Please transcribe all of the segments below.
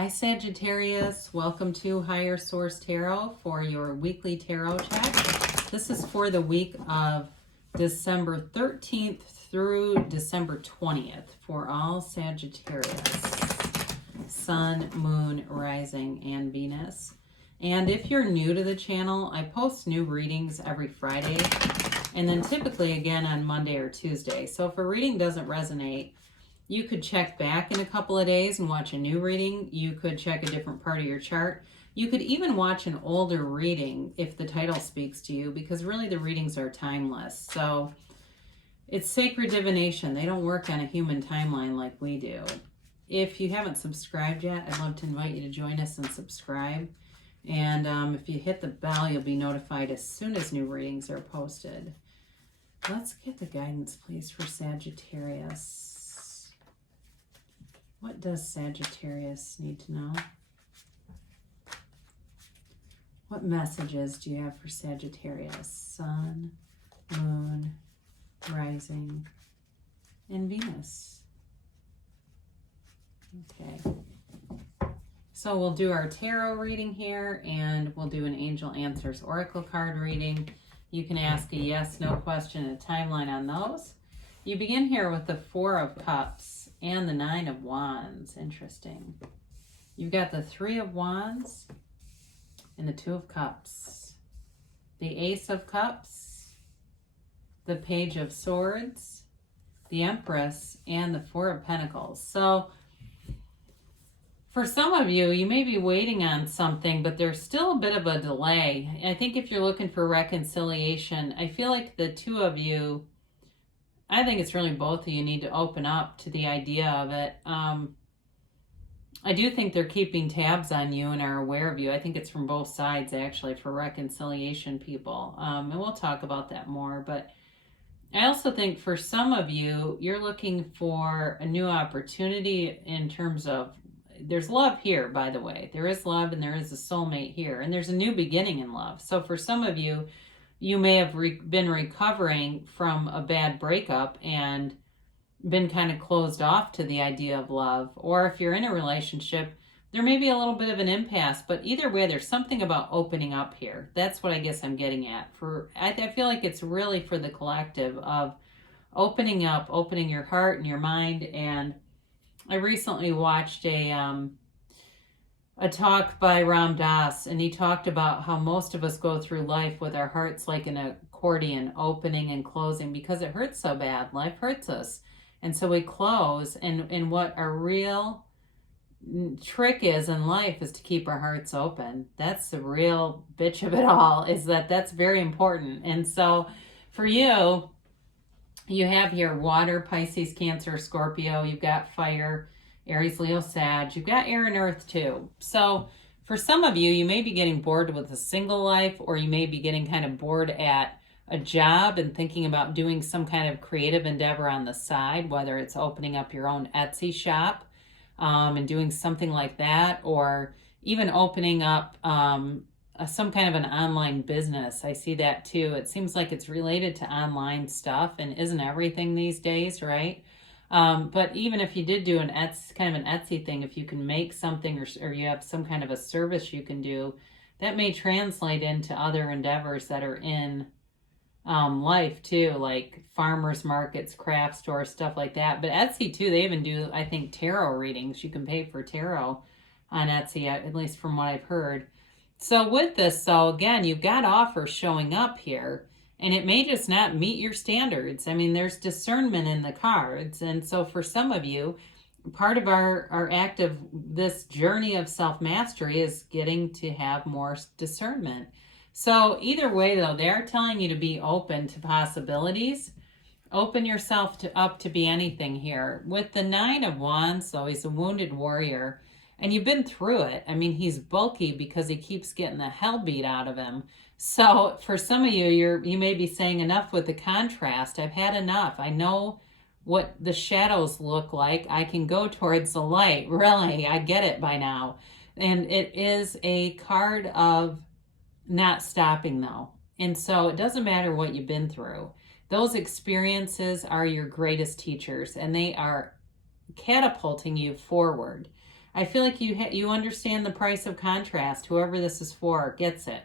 Hi Sagittarius, welcome to Higher Source Tarot for your weekly tarot check. This is for the week of December 13th through December 20th for all Sagittarius, Sun, Moon, Rising, and Venus. And if you're new to the channel, I post new readings every Friday and then typically again on Monday or Tuesday. So if a reading doesn't resonate, you could check back in a couple of days and watch a new reading. You could check a different part of your chart. You could even watch an older reading if the title speaks to you, because really the readings are timeless. So it's sacred divination. They don't work on a human timeline like we do. If you haven't subscribed yet, I'd love to invite you to join us and subscribe. And if you hit the bell, you'll be notified as soon as new readings are posted. Let's get the guidance, please, for Sagittarius. What does Sagittarius need to know? What messages do you have for Sagittarius? Sun, Moon, Rising, and Venus. Okay. So we'll do our tarot reading here, and we'll do an Angel Answers Oracle card reading. You can ask a yes, no question, and a timeline on those. You begin here with the Four of Cups and the Nine of Wands. Interesting. You've got the Three of Wands and the Two of Cups. The Ace of Cups, the Page of Swords, the Empress, and the Four of Pentacles. So for some of you, you may be waiting on something, but there's still a bit of a delay. I think if you're looking for reconciliation, I feel like the two of you, I think it's really both of you need to open up to the idea of it. I do think they're keeping tabs on you and are aware of you. I think it's from both sides, actually, for reconciliation, people. And we'll talk about that more. But I also think for some of you, you're looking for a new opportunity in terms of, there's love here, by the way. There is love and there is a soulmate here. And there's a new beginning in love. So for some of you, you may have been recovering from a bad breakup and been kind of closed off to the idea of love. Or if you're in a relationship, there may be a little bit of an impasse. But either way, there's something about opening up here. That's what I guess I'm getting at. I feel like it's really for the collective of opening up, opening your heart and your mind. And I recently watched a talk by Ram Dass, and he talked about how most of us go through life with our hearts like an accordion, opening and closing, because it hurts so bad. Life hurts us. And so we close, and what our real trick is in life is to keep our hearts open. That's the real bitch of it all, is that's very important. And so for you, you have here water, Pisces, Cancer, Scorpio. You've got fire, Aries, Leo, Sag. You've got air and earth too. So for some of you, you may be getting bored with a single life, or you may be getting kind of bored at a job and thinking about doing some kind of creative endeavor on the side, whether it's opening up your own Etsy shop and doing something like that, or even opening up some kind of an online business. I see that too. It seems like it's related to online stuff, and isn't everything these days, right? But even if you did do kind of an Etsy thing, if you can make something or you have some kind of a service you can do, that may translate into other endeavors that are in life too, like farmers markets, craft stores, stuff like that. But Etsy too, they even do, I think, tarot readings. You can pay for tarot on Etsy, at least from what I've heard. So with this, again, you've got offers showing up here, and it may just not meet your standards. I mean, there's discernment in the cards. And so for some of you, part of our act of this journey of self-mastery is getting to have more discernment. So either way, though, they're telling you to be open to possibilities. Open yourself up to be anything here. With the Nine of Wands, though, he's a wounded warrior, and you've been through it. I mean, he's bulky because he keeps getting the hell beat out of him. So for some of you, you may be saying, enough with the contrast. I've had enough. I know what the shadows look like. I can go towards the light. Really, I get it by now. And it is a card of not stopping, though. And so it doesn't matter what you've been through. Those experiences are your greatest teachers, and they are catapulting you forward. I feel like you understand the price of contrast. Whoever this is for gets it.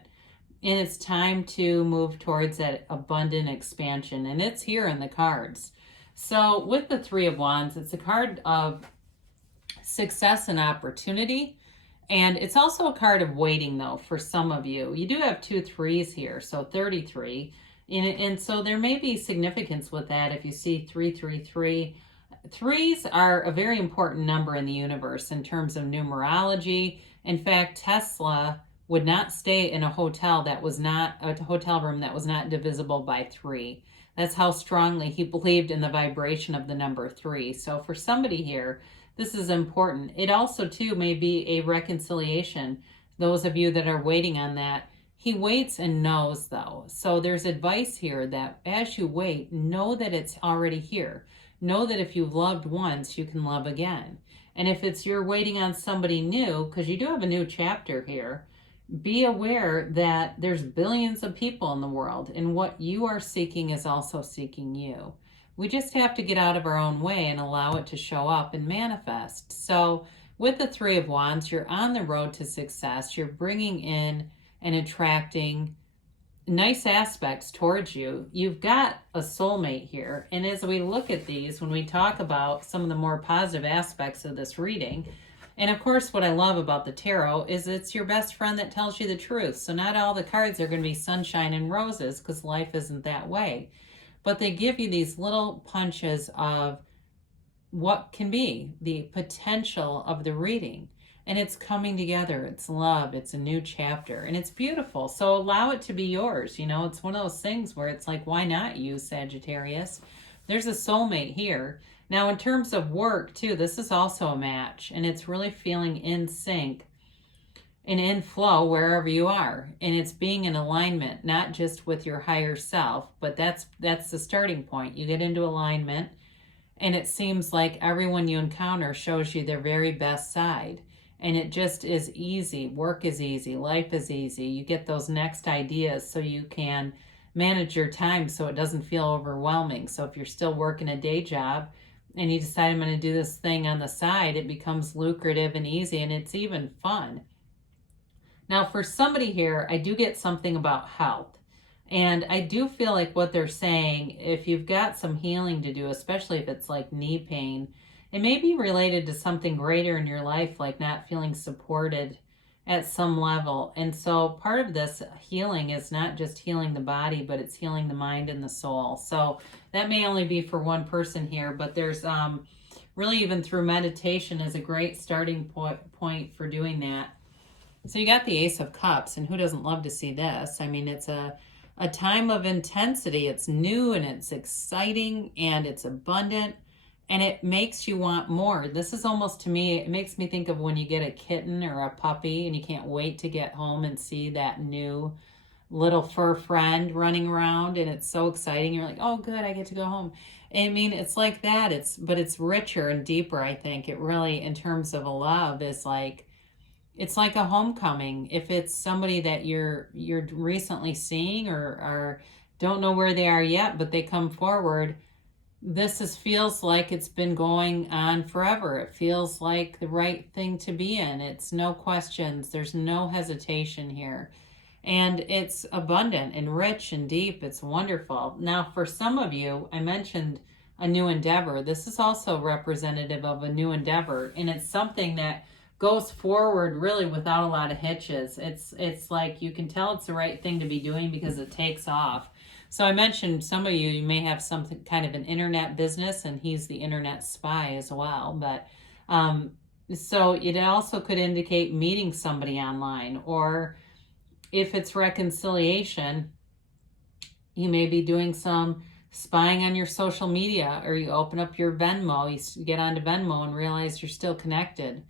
And it's time to move towards that abundant expansion. And it's here in the cards. So with the Three of Wands, it's a card of success and opportunity. And it's also a card of waiting, though, for some of you. You do have 2 3s here, so 33. And so there may be significance with that if you see 333. Threes are a very important number in the universe in terms of numerology. In fact, Tesla would not stay in a hotel that was not a hotel room that was not divisible by 3. That's how strongly he believed in the vibration of the number 3. So for somebody here, this is important. It also, too, may be a reconciliation. Those of you that are waiting on that, he waits and knows, though. So there's advice here that as you wait, know that it's already here. Know that if you've loved once, you can love again. And if it's you're waiting on somebody new, because you do have a new chapter here, be aware that there's billions of people in the world, and what you are seeking is also seeking you. We just have to get out of our own way and allow it to show up and manifest. So with the Three of Wands, you're on the road to success. You're bringing in and attracting nice aspects towards you. You've got a soulmate here. And as we look at these, when we talk about some of the more positive aspects of this reading, and of course, what I love about the tarot is it's your best friend that tells you the truth. So not all the cards are going to be sunshine and roses, because life isn't that way. But they give you these little punches of what can be the potential of the reading. And it's coming together. It's love. It's a new chapter. And it's beautiful. So allow it to be yours. You know, it's one of those things where it's like, why not you, Sagittarius? There's a soulmate here. Now, in terms of work, too, this is also a match. And it's really feeling in sync and in flow wherever you are. And it's being in alignment, not just with your higher self, but that's the starting point. You get into alignment, and it seems like everyone you encounter shows you their very best side. And it just is easy. Work is easy. Life is easy. You get those next ideas so you can manage your time so it doesn't feel overwhelming. So if you're still working a day job and you decide I'm going to do this thing on the side, it becomes lucrative and easy, and it's even fun. Now, for somebody here, I do get something about health. And I do feel like what they're saying, if you've got some healing to do, especially if it's like knee pain, it may be related to something greater in your life, like not feeling supported at some level. And so part of this healing is not just healing the body, but it's healing the mind and the soul. So that may only be for one person here, but there's really, even through meditation, is a great starting point for doing that. So you got the Ace of Cups, and who doesn't love to see this? I mean, it's a time of intensity. It's new and it's exciting and it's abundant, and it makes you want more. This is almost, to me, it makes me think of when you get a kitten or a puppy and you can't wait to get home and see that new little fur friend running around, and it's so exciting. You're like, oh good, I get to go home. I mean, it's like that. But it's richer and deeper, I think. It really, in terms of a love, is like, it's like a homecoming. If it's somebody that you're recently seeing or don't know where they are yet, but they come forward, this feels like it's been going on forever. It feels like the right thing to be in. It's no questions. There's no hesitation here. And it's abundant and rich and deep. It's wonderful. Now, for some of you, I mentioned a new endeavor. This is also representative of a new endeavor, and it's something that goes forward really without a lot of hitches. It's like you can tell it's the right thing to be doing because it takes off. So I mentioned some of you may have something kind of an internet business, and he's the internet spy as well. But so it also could indicate meeting somebody online, or if it's reconciliation, you may be doing some spying on your social media, or you open up your Venmo, you get onto Venmo and realize you're still connected.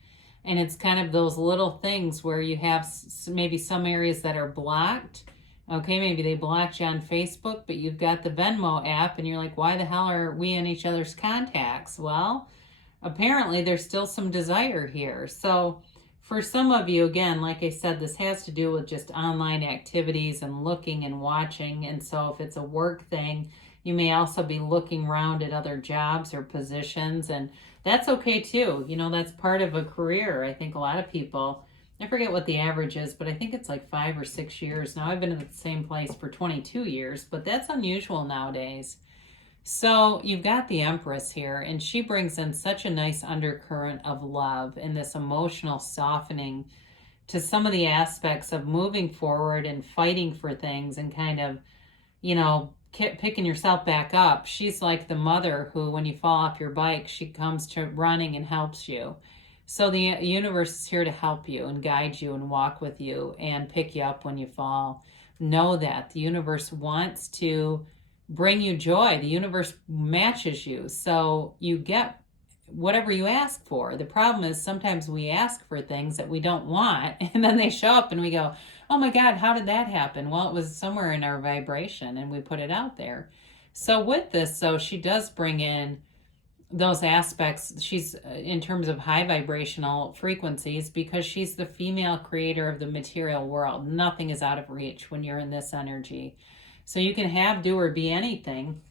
And it's kind of those little things where you have maybe some areas that are blocked. Okay, maybe they blocked you on Facebook, but you've got the Venmo app, and you're like, why the hell are we in each other's contacts? Well, apparently there's still some desire here. So for some of you, again, like I said, this has to do with just online activities and looking and watching. And so if it's a work thing, you may also be looking around at other jobs or positions. And that's okay too. You know, that's part of a career. I think a lot of people, I forget what the average is, but I think it's like 5 or 6 years. Now, I've been in the same place for 22 years, but that's unusual nowadays. So you've got the Empress here, and she brings in such a nice undercurrent of love and this emotional softening to some of the aspects of moving forward and fighting for things and kind of, you know, picking yourself back up. She's like the mother who, when you fall off your bike, she comes to running and helps you. So the universe is here to help you and guide you and walk with you and pick you up when you fall. Know that the universe wants to bring you joy. The universe matches you, so you get whatever you ask for. The problem is sometimes we ask for things that we don't want, and then they show up and we go, oh my God, how did that happen? Well, it was somewhere in our vibration and we put it out there. So with this, so she does bring in those aspects. She's in terms of high vibrational frequencies, because she's the female creator of the material world. Nothing is out of reach when you're in this energy. So you can have, do, or be anything.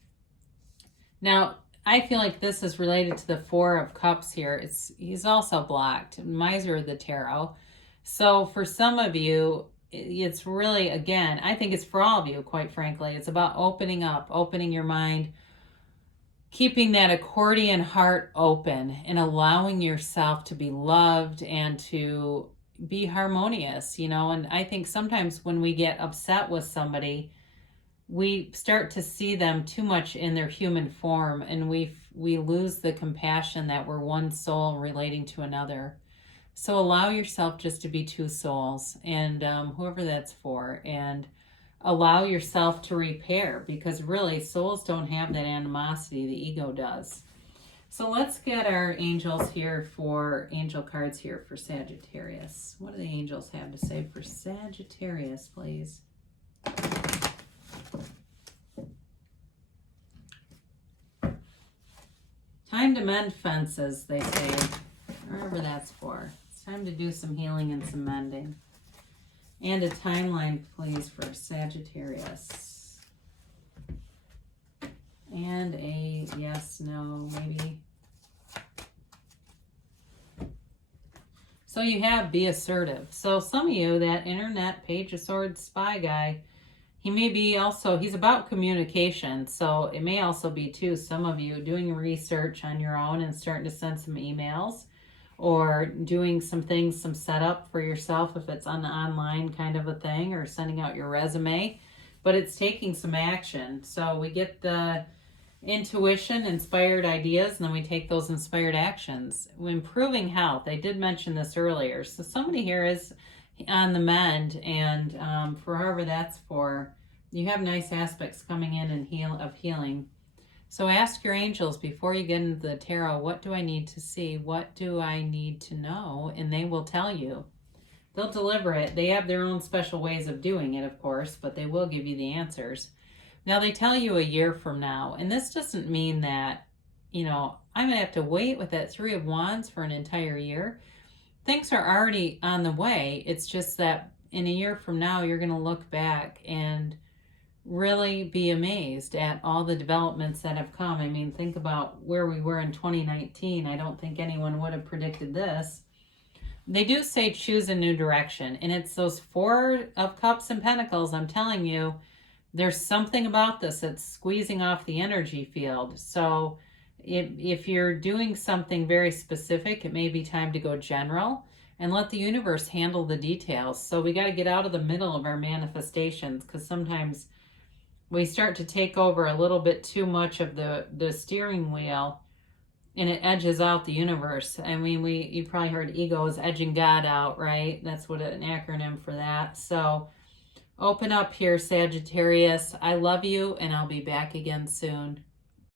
Now, I feel like this is related to the Four of Cups here. He's also blocked, Miser of the Tarot. So for some of you, it's really, again, I think it's for all of you, quite frankly. It's about opening up, opening your mind, keeping that accordion heart open and allowing yourself to be loved and to be harmonious, you know. And I think sometimes when we get upset with somebody, we start to see them too much in their human form, and we lose the compassion that we're one soul relating to another. So allow yourself just to be two souls, and whoever that's for, and allow yourself to repair, because really souls don't have that animosity, the ego does. So let's get our angels here for angel cards here for Sagittarius. What do the angels have to say for Sagittarius, please? Time to mend fences, they say, wherever that's for. It's time to do some healing and some mending. And a timeline, please, for Sagittarius. And a yes, no, maybe. So you have be assertive. So some of you, that internet Page of Swords spy guy, he may be also, he's about communication. So it may also be, too, some of you doing research on your own and starting to send some emails, or doing some things, some setup for yourself if it's an online kind of a thing, or sending out your resume. But it's taking some action. So we get the intuition, inspired ideas, and then we take those inspired actions. Improving health. I did mention this earlier. So somebody here is on the mend, and for whoever that's for, you have nice aspects coming in and healing. So ask your angels before you get into the tarot, what do I need to see? What do I need to know? And they will tell you. They'll deliver it. They have their own special ways of doing it, of course, but they will give you the answers. Now, they tell you a year from now, and this doesn't mean that, you know, I'm going to have to wait with that Three of Wands for an entire year. Things are already on the way. It's just that in a year from now, you're going to look back and really be amazed at all the developments that have come. I mean, think about where we were in 2019. I don't think anyone would have predicted this. They do say choose a new direction, and it's those Four of Cups and Pentacles. I'm telling you, there's something about this that's squeezing off the energy field. So if you're doing something very specific, it may be time to go general and let the universe handle the details. So we got to get out of the middle of our manifestations, because sometimes we start to take over a little bit too much of the steering wheel, and it edges out the universe. I mean, you probably heard ego is edging God out, right? That's what an acronym for that. So open up here, Sagittarius. I love you, and I'll be back again soon.